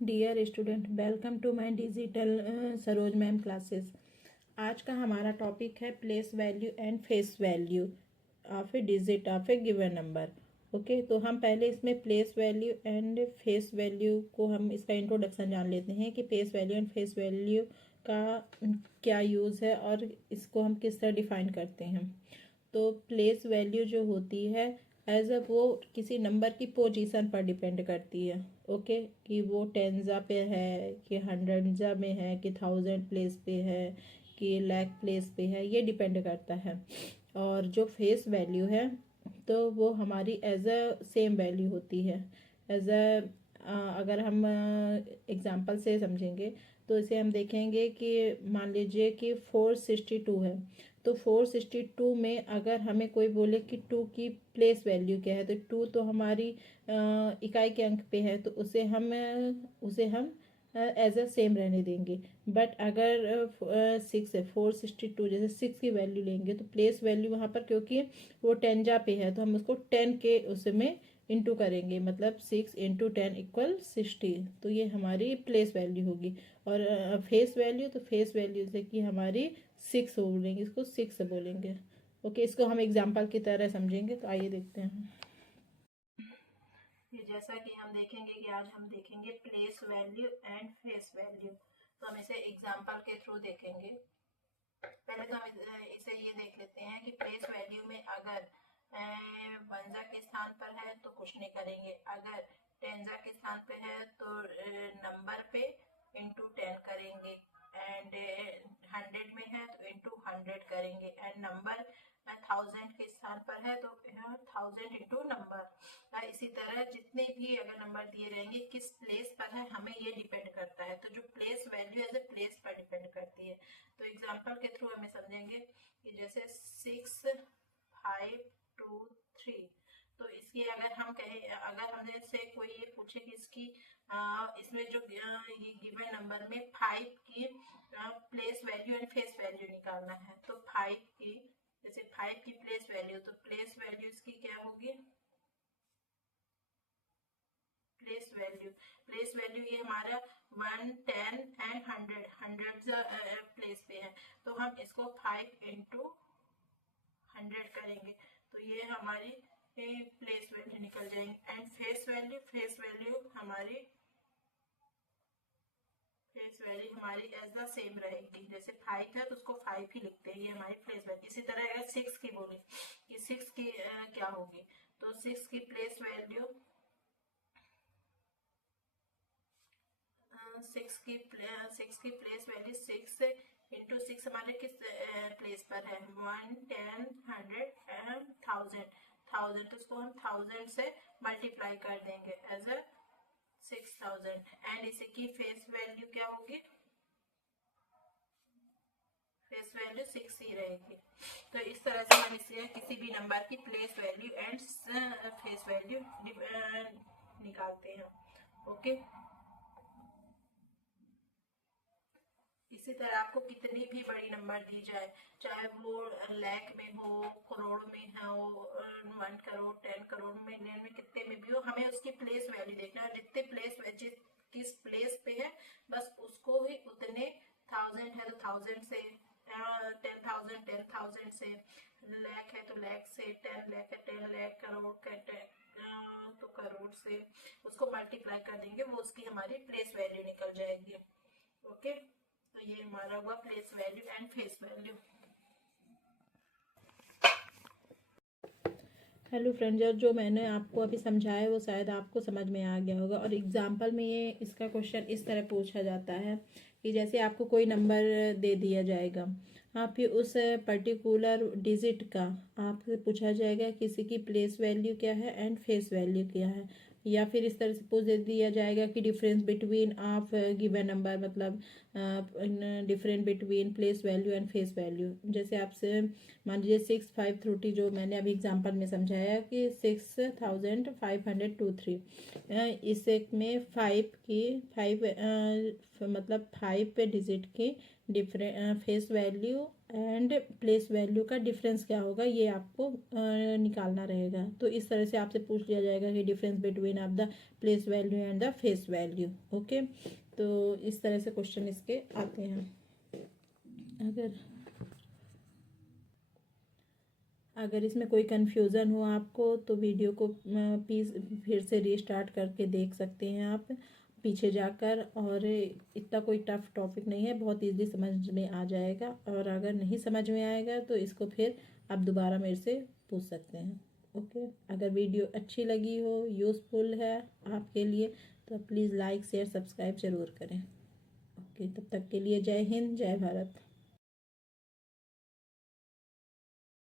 Dear student, welcome to my digital Saroj ma'am classes. आज का हमारा टॉपिक है place value and face value of a digit of a given number. Okay, तो हम पहले इसमें place value and face value को हम इसका इंट्रोडक्शन जान लेते हैं कि place value and face value का क्या यूज़ है और इसको हम किस तरह डिफाइन करते हैं। तो प्लेस वैल्यू जो होती है एज अ वो किसी नंबर की पोजीशन पर डिपेंड करती है। ओके, कि वो टेंजा पे है कि हंड्रेडजा में है कि थाउजेंड प्लेस पे है कि लाख प्लेस पे है, ये डिपेंड करता है। और जो फेस वैल्यू है तो वो हमारी एज अ सेम वैल्यू होती है। एज अ अगर हम एग्जांपल से समझेंगे तो इसे हम देखेंगे कि मान लीजिए कि 462 है। तो 462 में अगर हमें कोई बोले कि 2 की प्लेस वैल्यू क्या है, तो 2 तो हमारी इकाई के अंक पे है, तो उसे हम एज अ सेम रहने देंगे। बट अगर 6 है, 462 जैसे 6 की वैल्यू लेंगे तो प्लेस वैल्यू वहाँ पर, क्योंकि वो टेंजा पे है, तो हम उसको 10 के उसमें इंटू करेंगे, मतलब 6 इंटू 10 इक्वल 60। तो ये हमारी प्लेस वैल्यू होगी। और फेस वैल्यू, तो फेस वैल्यू जैसे कि हमारी 6 बोलेंगे, इसको 6 बोलेंगे। ओके, इसको हम एग्जाम्पल की तरह समझेंगे। तो आइए देखते हैं। ये जैसा कि हम देखेंगे कि आज हम देखेंगे place value and face value. तो हम इसे एग्जाम्पल के थ्रू देखेंगे। पहले तो हम इसे ये देख लेते हैं कि प्लेस वैल्यू में अगर वनजा के स्थान पर है तो कुछ नहीं करेंगे, अगर टेंजा के स्थान पे है तो नंबर पे इंटू 10 करेंगे, एंड 100 में है तो इंटू 100 करेंगे, एंड नंबर 1000 के स्थान पर है तो 1000 इंटू नंबर। इसी तरह जितने भी अगर नंबर दिए रहेंगे किस प्लेस पर है हमें ये डिपेंड करता है। तो जो place value as a place पर डिपेंड करती है। तो एग्जांपल के थ्रू हमें समझेंगे कि जैसे 6 5 2 3। तो इसकी अगर हम कहें, अगर हमने से कोई ये पूछे कि इसमें जो ये गिवन नंबर में 5 की place value and face value निकालना है, तो 5 की, जैसे 5 की प्लेस वैल्यू, तो प्लेस वैल्यू इसकी क्या होगी, प्लेस वैल्यू ये हमारा 1 10 एंड 100 प्लेस पे है, तो हम इसको 5 इंटू 100 करेंगे, तो ये हमारी प्लेस वैल्यू निकल जाएंगे। एंड फेस वैल्यू हमारी एज द सेम रहेगी। जैसे 5 है तो उसको 5 ही लिखते हैं, ये हमारी प्लेस वैल्यू। इसी तरह अगर 6 की बोले कि 6 की क्या होगी, तो 6 की प्लेस वैल्यू 6 की प्लेस वैल्यू 6 इंटू 6 हमारे किस प्लेस पर है, 1 10 100 एंड 1000। तो उसको हम 1000 से मल्टीप्लाई कर देंगे एज अ 6000। एंड इसी की फेस वैल्यू क्या होगी, फेस वैल्यू 6 ही रहेगी। तो इस तरह से हम इसे किसी भी नंबर की place value and face value निकालते हैं। ओके, इसी तरह आपको कितनी भी बड़ी नंबर दी जाए, चाहे वो लाख में हो, करोड़ में हो, 1 करोड़ 10 करोड़ मिलियन में, कितने में भी हो, हमें उसकी प्लेस वैल्यू देखना है। जितने किस प्लेस पे है बस उसको ही उतने, 1000 है तो 1000 से, 10,000 से, लाख है तो लाख से, 10 लाख है 10 लाख, करोड़ का तो करोड़ से उसको मल्टीप्लाई कर देंगे, वो उसकी हमारी प्लेस वैल्यू निकल जाएगी। ओके, तो ये हमारा हुआ place value and face value. Hello friends, जो मैंने आपको अभी समझाया वो शायद आपको समझ में आ गया होगा। और एग्जाम्पल में ये इसका क्वेश्चन इस तरह पूछा जाता है कि जैसे आपको कोई नंबर दे दिया जाएगा, आप फिर उस पर्टिकुलर डिजिट का आपसे पूछा जाएगा किसी की प्लेस वैल्यू क्या है एंड फेस वैल्यू क्या है। या फिर इस तरह से पूछ दिया जाएगा कि difference between of given number, मतलब different between place value and face value. जैसे आपसे मान लीजिए 6 5 जो मैंने अभी एग्जांपल में समझाया कि 6523, इस एक में 5 मतलब 5 पे डिजिट की face value and place value का डिफरेंस क्या होगा, ये आपको निकालना रहेगा। तो इस तरह से आपसे पूछ लिया जाएगा कि difference between of the place value and the face value. Okay, तो इस तरह से क्वेश्चन इसके आते हैं। अगर इसमें कोई कन्फ्यूज़न हो आपको तो वीडियो को प्लीज़ फिर से रीस्टार्ट करके देख सकते हैं आप पीछे जाकर। और इतना कोई टफ टॉपिक नहीं है, बहुत इजीली समझ में आ जाएगा। और अगर नहीं समझ में आएगा तो इसको फिर आप दोबारा मेरे से पूछ सकते हैं। ओके, अगर वीडियो अच्छी लगी हो, यूज़फुल है आपके लिए, तो प्लीज़ लाइक शेयर सब्सक्राइब ज़रूर करें। ओके, तब तक के लिए जय हिंद, जय भारत।